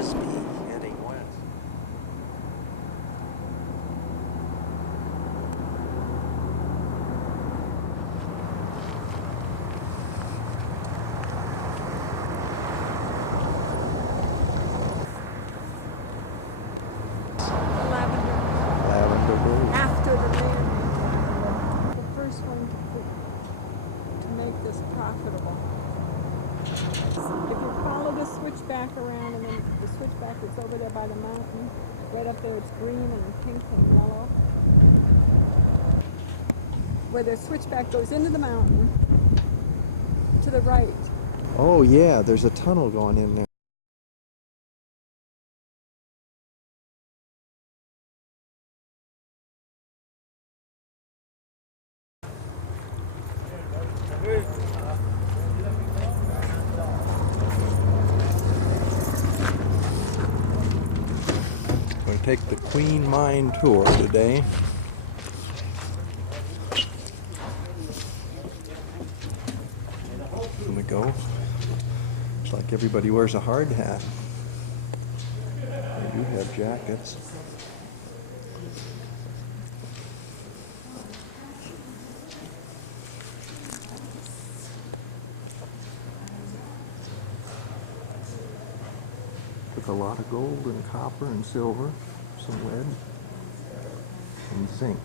Bisbee, heading west. Lavender blue. After the man, the first one to make this profitable. If you follow the switchback around, and then the switchback is over there by the mountain, right up there it's green and pink and yellow. Where the switchback goes into the mountain, to the right. Oh yeah, there's a tunnel going in there. We're going to take the Queen Mine tour today. Here we go. Looks like everybody wears a hard hat. They do have jackets. With a lot of gold and copper and silver, some lead and zinc.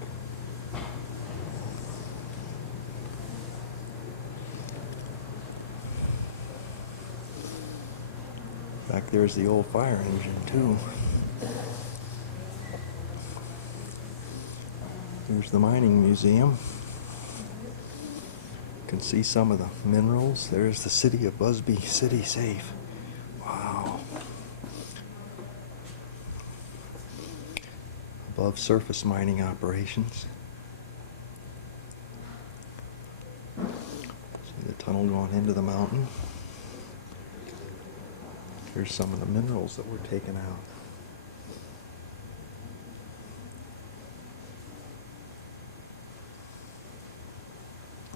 Back there's the old fire engine too. Here's the mining museum. You can see some of the minerals. There's the city of Bisbee, city safe. Wow. Above surface mining operations. See the tunnel going into the mountain. Here's some of the minerals that were taken out.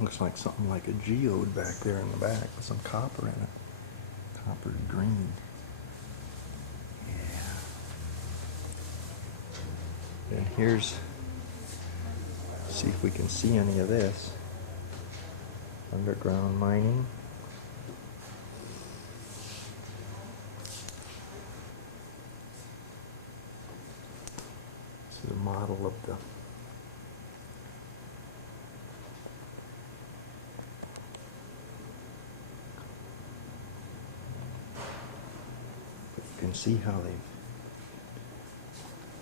Looks like something like a geode back there in the back with some copper in it. Copper green. Yeah. And here's, see if we can see any of this. Underground mining. This is a model of the you can see how they've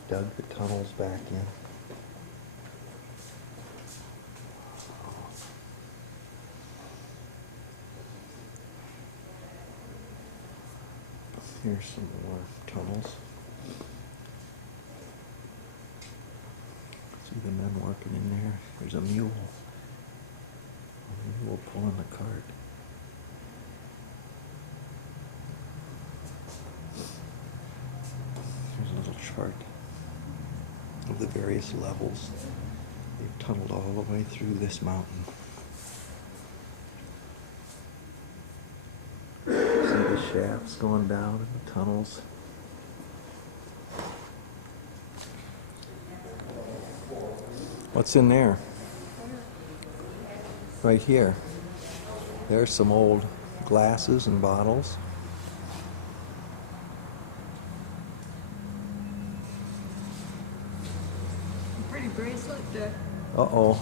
dug the tunnels back in. Here's some more tunnels. See the men working in there. There's a mule. A mule pulling the cart. Here's a little chart of the various levels. They've tunneled all the way through this mountain. See the shafts going down in the tunnels. What's in there? Right here. There's some old glasses and bottles. Pretty bracelet there. Uh-oh.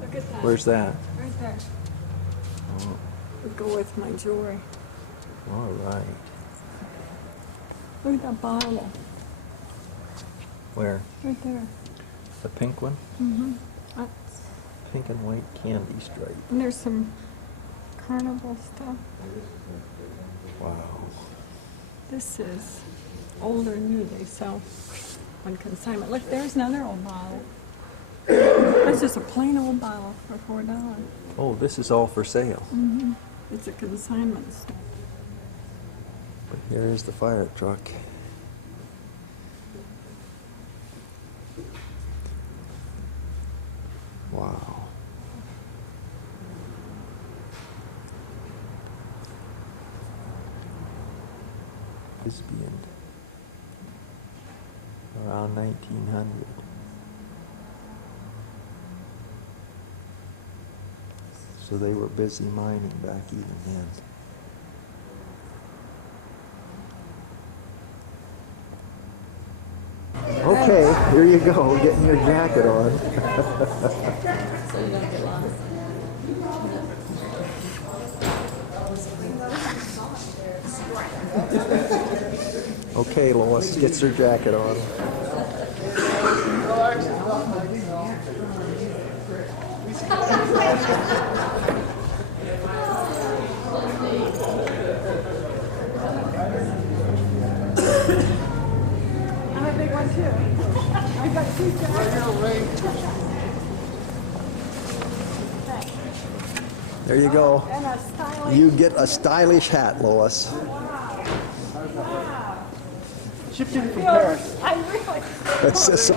Look at that. Where's that? Right there. Oh, Would go with my jewelry. all right. Look at that bottle. Where? Right there. The pink one? Mm-hmm. Pink and white candy stripe. And there's some carnival stuff. Wow. This is old or new, they sell on consignment. Look, there's another old bottle. That's just a plain old bottle for $4. Oh, this is all for sale. Mm-hmm. It's a consignment stuff. But here is the fire truck. Wow. Bisbee around 1900. So they were busy mining back even then. Okay, here you go, getting your jacket on. So you don't get lost. Okay, Lois gets her jacket on. I'm a big one too. I got two jackets. There you go. And a stylish. You get a stylish hat, Lois. Wow. Shipped in from Paris. I really. It's just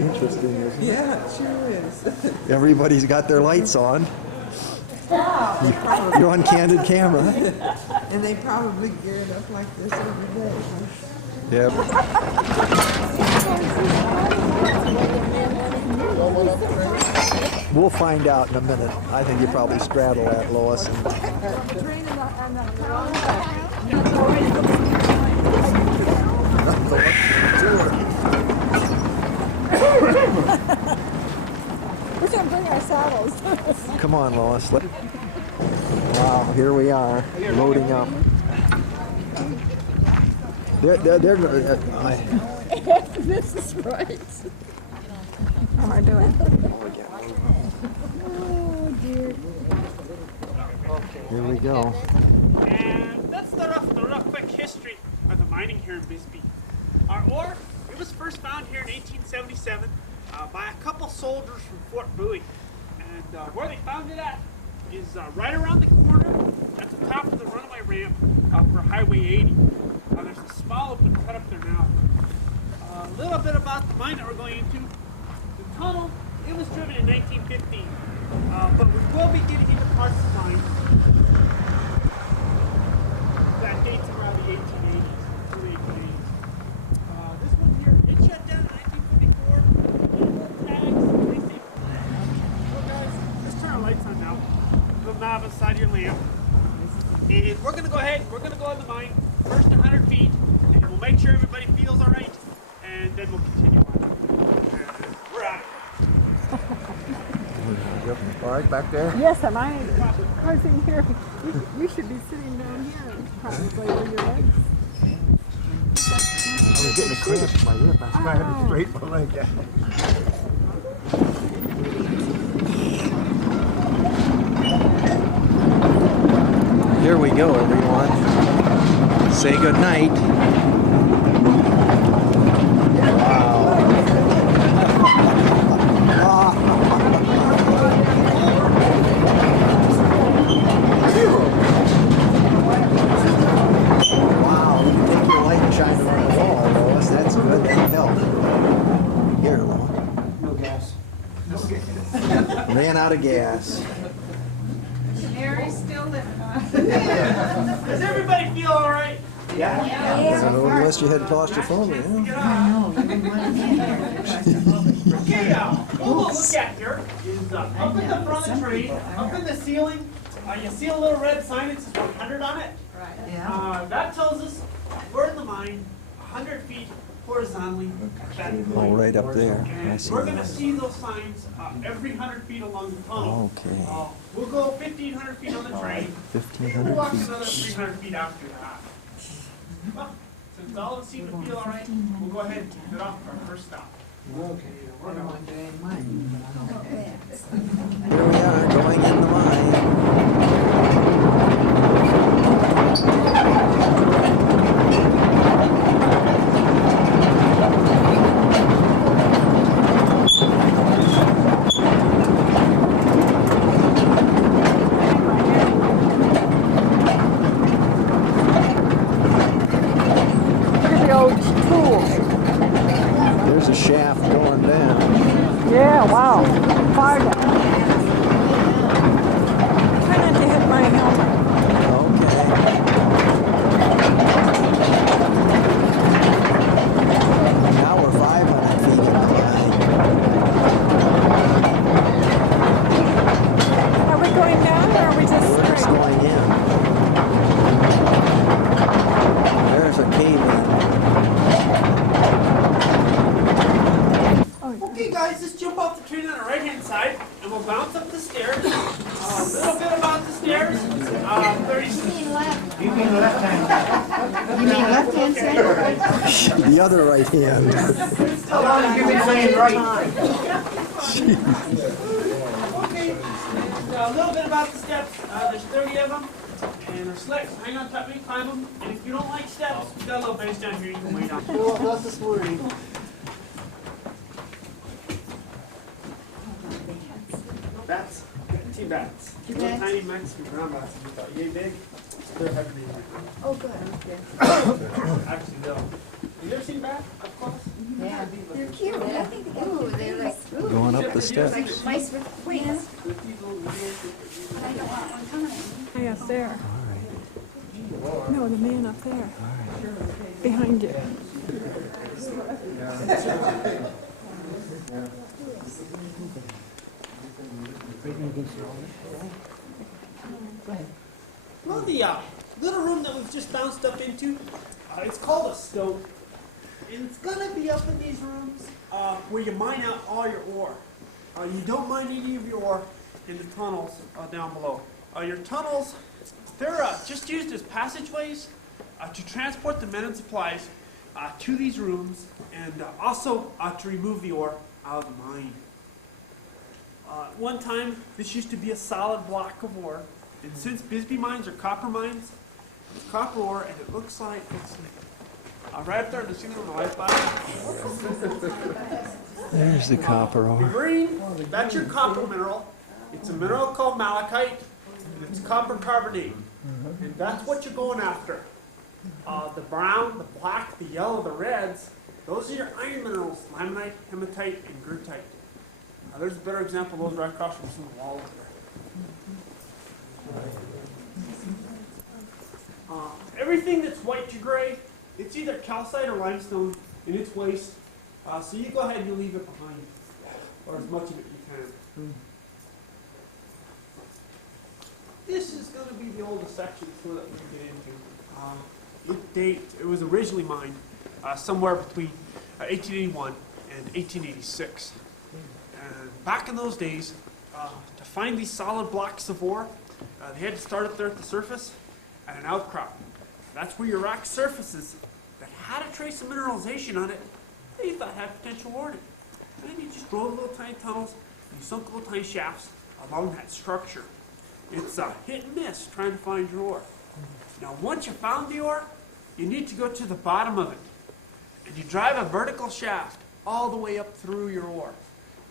interesting, isn't it? Yeah, it sure is. Everybody's got their lights on. You're on candid camera. And they probably gear it up like this every day. Yep. We'll find out in a minute. I think you probably straddle that, Lois. We're going to bring our saddles. Come on, Lois. Wow, here we are, loading up. This is right. How am I doing? Oh, dear. Here we go. And let's start off with a real quick history of the mining here in Bisbee. Our ore, it was first found here in 1877 by a couple soldiers from Fort Bowie. And where they found it at is right around the corner at the top of the runaway ramp for Highway 80. There's a small open cut up there now. A little bit about the mine that we're going into. The tunnel, it was driven in 1915, but we will be getting into parts of the mine that dates around the 1880s, early 1880s. This one here, it shut down in 1954. Tags, racing. Well guys, let's turn our lights on now. The knob inside your lamp. And we're gonna go ahead, we're gonna go on the mine, first 100 feet, and we'll make sure everybody feels all right, and then we'll continue on. We're out. All right, back there? Yes, am I? I was in here. You should be sitting down here, probably where your legs. I was getting a cramp in my hip. That's why I had to straighten my leg out. Here we go, everyone. Say good night. Wow. Wow, you take your light and shine it on the wall, Lois. That's good. That helped. Here, Lois. No gas. Ran out of gas. Mary's still living. Does everybody feel all right? Unless you had claustrophobia. Yeah. Okay, what we'll look at here is up in the front of the train, up in the ceiling, you see a little red sign that says 100 on it? Yeah. That tells us we're in the mine 100 feet horizontally. Oh, right up there. I And see we're going to that. see those signs every 100 feet along the tunnel. Okay. We'll go 1,500 feet on the train. We'll 1,500 walk feet. another 300 feet after that. Well, since all of us seem to feel all right, we'll go ahead and kick it off our first stop. Okay. We're going to in mine. Here we are, going in the mine. Look at the old tools. There's a shaft going down. Yeah, wow. You mean left-hand side? The other right hand. How long have you been saying right? Okay, and a little bit about the steps. There's 30 of them, and they're slick. So hang on tight when you climb them. And if you don't like steps, we've got a little base down here you can wait on. Oh, that's the swirling. Bats. Two bats. Little tiny Mexican brown bats. You thought you big? They're heavy. Oh, good. Actually, no. Have you ever seen a bat up close? Yeah. They're cute. I think they're like, ooh, Going up the like steps. mice with wings. But I don't want one coming. Hey, up there. All right. No, the man up there. All right. Behind you. Well, the little room that we've just bounced up into, it's called a stope. And it's going to be up in these rooms where you mine out all your ore. You don't mine any of your ore in the tunnels down below. Your tunnels, they're just used as passageways to transport the men and supplies to these rooms and also to remove the ore out of the mine. One time, this used to be a solid block of ore. And since Bisbee mines are copper mines, it's copper ore, and it looks like it's right up there in the ceiling of the light box. There's the copper The ore. green, that's your copper mineral. It's a mineral called malachite, and it's copper carbonate. And that's what you're going after. The brown, the black, the yellow, the reds, those are your iron minerals, limonite, hematite, and goethite. There's a better example of those right across from some wall over there. Everything that's white to gray, it's either calcite or limestone in its waste. So you go ahead and you leave it behind, or as much of it you can. This is going to be the oldest section tour that we can get into. It was originally mined somewhere between 1881 and 1886. And back in those days, to find these solid blocks of ore, they had to start up there at the surface at an outcrop. That's where your rock surfaces that had a trace of mineralization on it that you thought had potential ore in it. And then you just drove little tiny tunnels and you sunk little tiny shafts along that structure. It's hit and miss trying to find your ore. Now once you found the ore, you need to go to the bottom of it. And you drive a vertical shaft all the way up through your ore.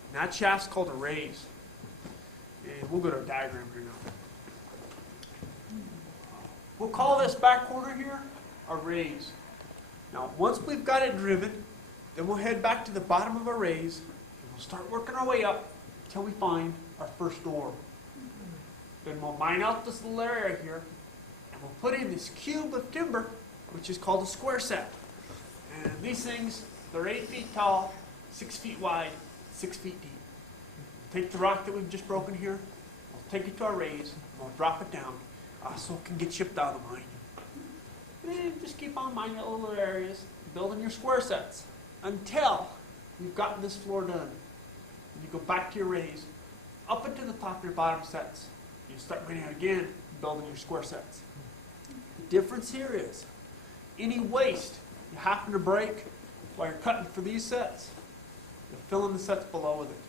And that shaft's called a raise. And we'll go to a diagram here now. We'll call this back corner here a raise. Now once we've got it driven, then we'll head back to the bottom of a raise and we'll start working our way up until we find our first ore. Then we'll mine out this little area here and we'll put in this cube of timber, which is called a square set. And these things, they're 8 feet tall, 6 feet wide, 6 feet deep. We'll take the rock that we've just broken here, we'll take it to our raise, and we'll drop it down so it can get shipped out of the mine. And just keep on mining out little areas, building your square sets until you've gotten this floor done. And you go back to your raise, up into the top of your bottom sets. You start mining out again, building your square sets. The difference here is any waste you happen to break while you're cutting for these sets, you're filling the sets below with it.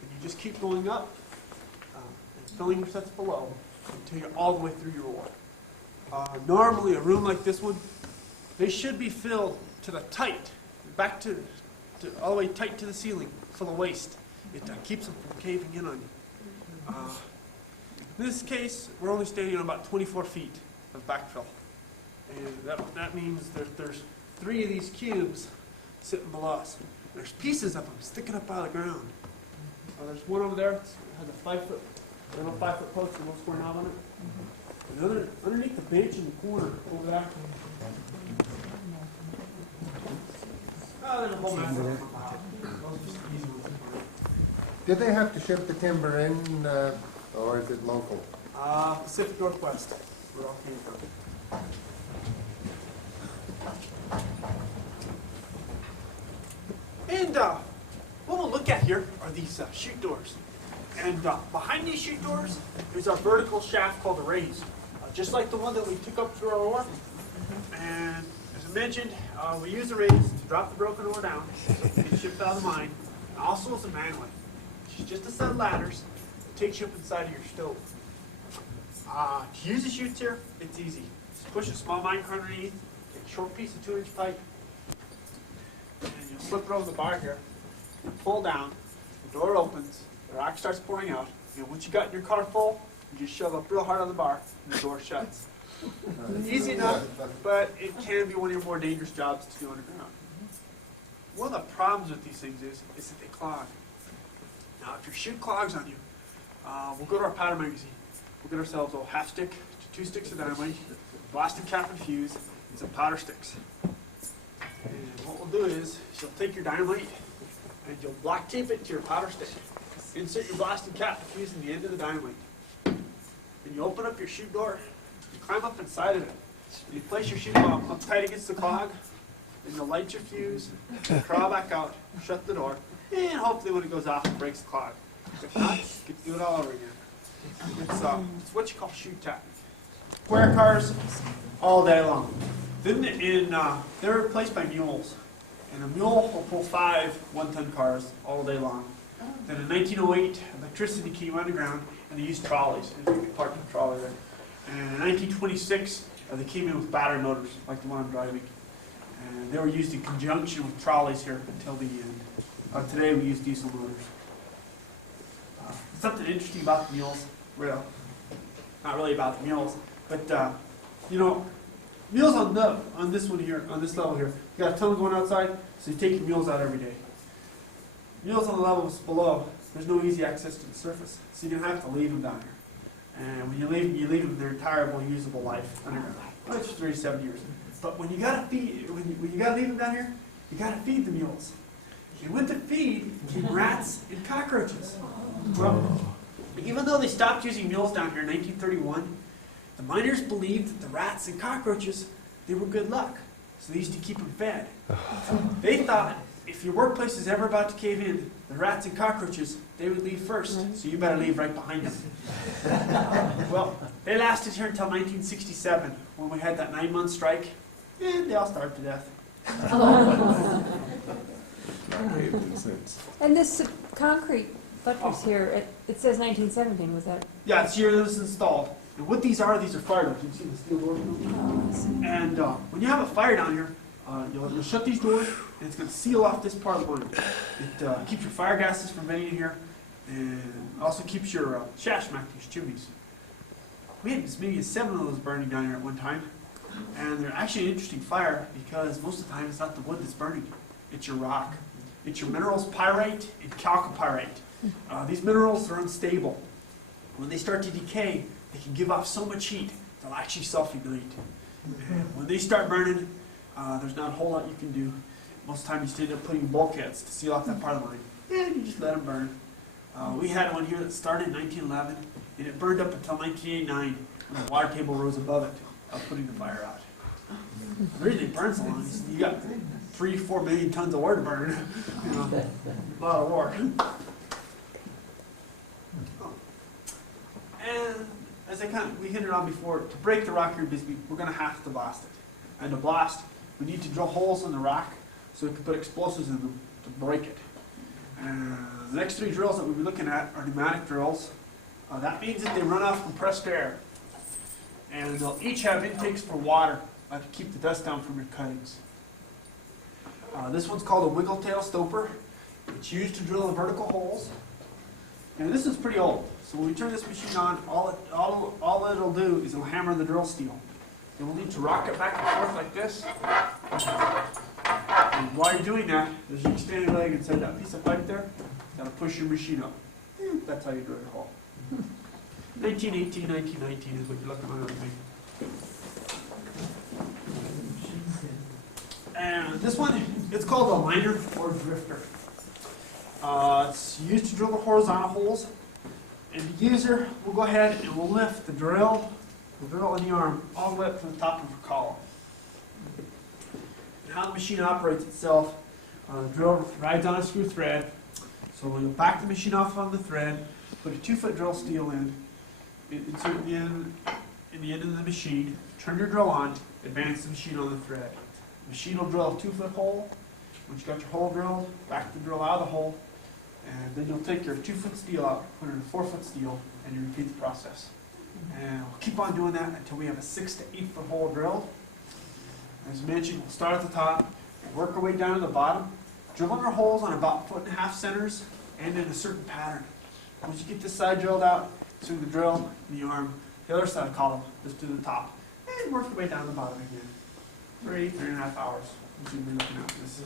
And you just keep going up and filling your sets below until you're all the way through your ore. Normally, a room like this one, they should be filled to the tight, back to all the way tight to the ceiling, full of waste. It keeps them from caving in on you. In this case, we're only standing on about 24 feet of backfill. And that means there's 3 of these cubes sitting below us. There's pieces of them sticking up out of the ground. There's one over there that has a 5-foot, little 5-foot post with a little square knob on it. And underneath the bench in the corner over there. There's a whole mess of them. Did they have to ship the timber in, or is it local? Pacific Northwest, where it all came from. And what we'll look at here are these chute doors. And behind these chute doors is a vertical shaft called a raise. just like the one that we took up through our ore. And as I mentioned, we use the rigs to drop the broken ore down, so it gets shipped out of the mine. And also as a manway, which is just a set of ladders that takes you up inside of your stove. To use the chutes here, it's easy. Just push a small mine cart underneath, take a short piece of 2-inch pipe, and you'll slip it over the bar here, pull down, the door opens, the rock starts pouring out, and once you got your car full, you just shove up real hard on the bar, and the door shuts. Easy enough, but it can be one of your more dangerous jobs to do underground. One of the problems with these things is that they clog. Now, if your chute clogs on you, we'll go to our powder magazine. We'll get ourselves a half stick to 2 sticks of dynamite, blasting cap and fuse, and some powder sticks. And what we'll do is, you'll take your dynamite and you'll block tape it to your powder stick. Insert your blasting cap and fuse in the end of the dynamite. And you open up your chute door, you climb up inside of it. And you place your chute up tight against the clog, and you'll light your fuse, crawl back out, shut the door, and hopefully when it goes off, it breaks the clog. If not, you get to do it all over again. It's what you call chute tapping. Square cars all day long. Then they're replaced by mules. And a mule will pull 5 one-ton cars all day long. Then in 1908, electricity came underground, and they used trolleys. There's a big part of the trolley there. And in 1926, they came in with battery motors, like the one I'm driving. And they were used in conjunction with trolleys here until the end. Today we use diesel motors. Something interesting about the mules, well, not really about the mules, but mules on this one here, on this level here, you got a tunnel going outside, so you take your mules out every day. Mules on the levels below, there's no easy access to the surface, so you're gonna have to leave them down here. And when you leave them their entire usable life underground, which is 3 to 7 years. But when you gotta feed, when you gotta leave them down here, you gotta feed the mules. And with the feed came rats and cockroaches. Well, even though they stopped using mules down here in 1931, the miners believed that the rats and cockroaches, they were good luck. So they used to keep them fed. They thought if your workplace is ever about to cave in, the rats and cockroaches, they would leave first. So you better leave right behind them. Well, they lasted here until 1967 when we had that 9-month strike, and they all starved to death. And this concrete butters here, it says 1917, was that? Yeah, it's the year that was installed. And what these are fire doors. You can see the steel doors. Oh, I see. And when you have a fire down here, you'll shut these doors, and it's going to seal off this part of the mine. It keeps your fire gases from getting in here, and also keeps your shafts from acting as chimneys. We had as many as 7 of those burning down here at one time. And they're actually an interesting fire because most of the time it's not the wood that's burning. It's your rock. It's your minerals pyrite and chalcopyrite. These minerals are unstable. When they start to decay, they can give off so much heat, they'll actually self-ignite. And when they start burning, there's not a whole lot you can do. Most of the time you still end up putting bulkheads to seal off that part of the mine. And you just let them burn. We had one here that started in 1911, and it burned up until 1989 when the water table rose above it, putting the fire out. The reason it burns so long is you got 3-4 million tons of ore to burn. A lot of ore. And as we hinted on before, to break the rock here in Bisbee, we're going to have to blast it. And to blast, we need to drill holes in the rock so we can put explosives in them to break it. And the next 3 drills that we'll be looking at are pneumatic drills. That means that they run off compressed air. And they'll each have intakes for water to keep the dust down from your cuttings. This one's called a wiggle tail stoper. It's used to drill the vertical holes. And this is pretty old. So when we turn this machine on, all it'll do is it'll hammer the drill steel. And we'll need to rock it back and forth like this. And while you're doing that, there's an extended leg inside that piece of pipe there. Gotta push your machine up. That's how you drill your hole. 1918, 1919 is what you're looking at everything. And this one, it's called a liner or drifter. It's used to drill the horizontal holes. And the user will go ahead and will lift the drill in the arm all the way up to the top of the column. And how the machine operates itself, the drill rides on a screw thread. So we'll back the machine off on the thread, put a 2-foot drill steel in, insert it in, in the end of the machine, turn your drill on, advance the machine on the thread. The machine will drill a 2-foot hole. Once you got your hole drilled, back the drill out of the hole, and then you'll take your 2-foot steel out, put it in a 4-foot steel, and you repeat the process. And we'll keep on doing that until we have a 6 to 8 foot hole drilled. As mentioned, we'll start at the top, work our way down to the bottom, drilling our holes on about 1.5 centers and in a certain pattern. Once you get this side drilled out, swing the drill in the arm, the other side column, just to the top, and work your way down to the bottom again. 3.5 hours. We'll be looking at this.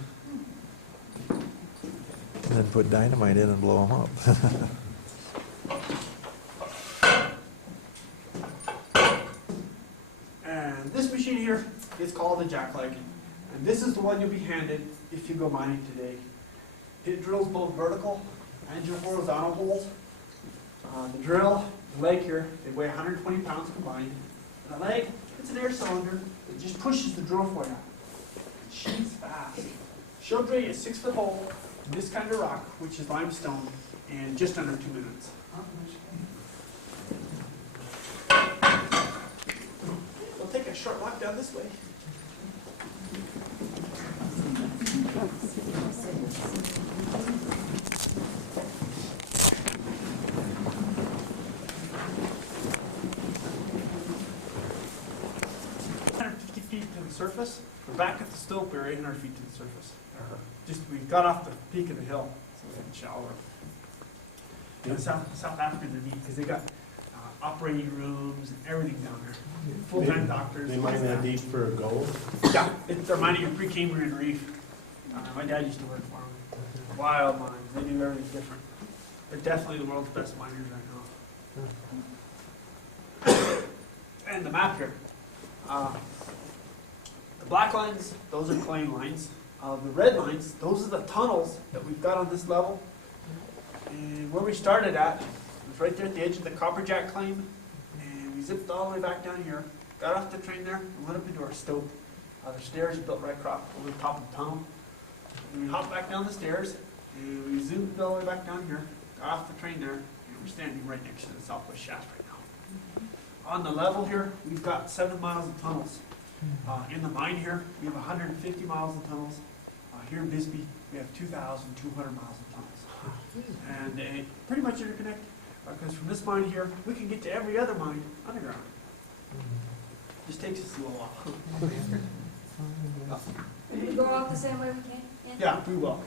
And then put dynamite in and blow them up. And this machine here is called a jackleg. And this is the one you'll be handed if you go mining today. It drills both vertical and your horizontal holes. The drill, the leg here, they weigh 120 pounds combined. And the leg, it's an air cylinder that just pushes the drill for you. She's fast. She'll drill you a 6-foot hole in this kind of rock, which is limestone, in just under 2 minutes. We'll take a short walk down this way. Feet to the surface. We're back at the stope area, 800 feet to the surface. Just we got off the peak of the hill, so we're getting shallower. And South Africans are neat because they got operating rooms and everything down there. Full-time doctors. They mine that deep for gold? Yeah, they're mining a pre-Cambrian reef. My dad used to work for them. Wild mines. They do everything different. They're definitely the world's best miners right now. And the map here. The black lines, those are claim lines. The red lines, those are the tunnels that we've got on this level. And where we started at was right there at the edge of the Copperjack claim. And we zipped all the way back down here, got off the train there, and went up into our stope. The stairs built right across over the top of the tunnel. And we hopped back down the stairs, and we zoomed all the way back down here, got off the train there, and we're standing right next to the southwest shaft right now. On the level here, we've got 7 miles of tunnels. In the mine here, we have 150 miles of tunnels. Here in Bisbee, we have 2,200 miles of tunnels. And they pretty much interconnect, because from this mine here, we can get to every other mine underground. Just takes us a little while. Can we go out the same way we came in? Yeah, we will.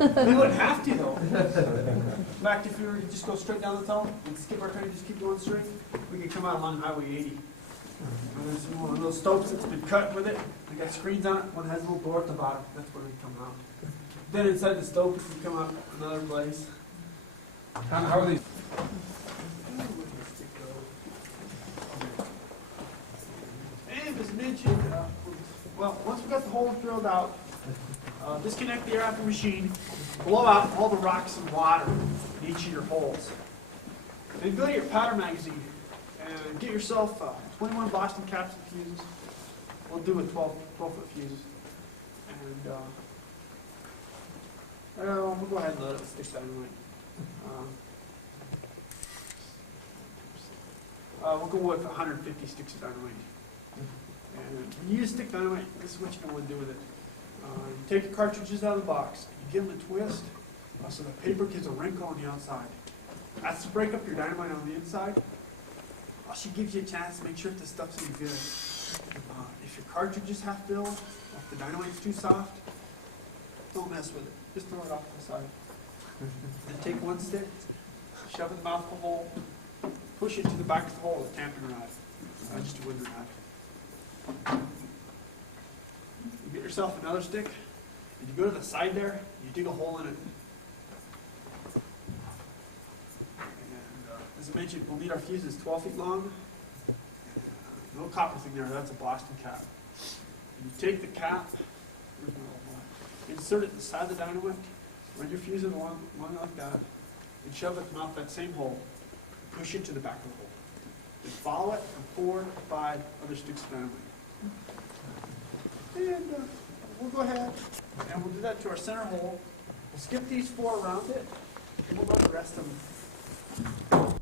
We wouldn't have to, though. In fact, if we were to just go straight down the tunnel and skip our train, just keep going straight, we could come out along Highway 80. And there's one of those stopes that's been cut with it. They got screens on it. One has a little door at the bottom. That's where we come out. Then inside the stope, we come out another place. How are these? And as mentioned, well, once we got the holes drilled out, disconnect the air out the machine, blow out all the rocks and water in each of your holes. Then go to your powder magazine and get yourself 21 Boston caps and fuses. We'll do with 12-foot fuses. And we'll go ahead and load it with stick dynamite. We'll go with 150 sticks of dynamite. And when you use stick dynamite, this is what you're going to want to do with it. You take the cartridges out of the box, you give them a twist, so the paper gives a wrinkle on the outside. That's to break up your dynamite on the inside. She gives you a chance to make sure if the stuff's any good. If your cartridge is half filled, or if the dynamite's too soft, don't mess with it. Just throw it off to the side. Then take one stick, shove it in the mouth of the hole, push it to the back of the hole with a tamping rod, just a wooden rod. You get yourself another stick, and you go to the side there, you dig a hole in it. As I mentioned, we'll need our fuses 12 feet long. No copper thing there, that's a Boston cap. You take the cap, insert it in the side of the dynamite, run your fuse along like that, and shove it in the mouth of that same hole, and push it to the back of the hole. Then follow it from 4 to 5 other sticks of dynamite. And we'll go ahead, and we'll do that to our center hole. We'll skip these 4 around it, and we'll run the rest of them.